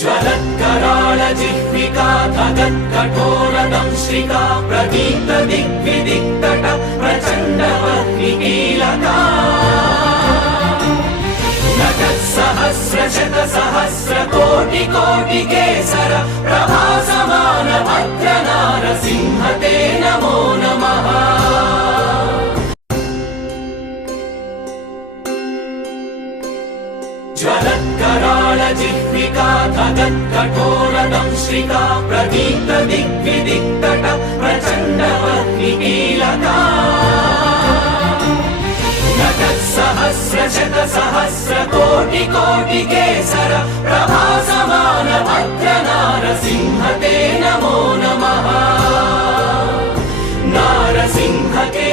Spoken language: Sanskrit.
ज्वलत्कराळ जिह्विका धगत्कठोरदंश्रिका प्रदीप्त दिग्विदिक्तट प्रचण्डवह्निकीलका नटत्सहस्रशतसहस्रकोटिकोटिकेसर प्रभासमान भद्रनारसिंह ते नमो नमः। ज्वलत्कराळ जिह्विका धगत्कठोरदंश्रिका प्रदीप्त दिग्विदिक्तट प्रचण्डवह्निकीलका नटत्सहस्रशतसहस्रकोटिकोटिकेसर प्रभासमान भद्रनारसिंह ते नमो नमः। नारसिंह के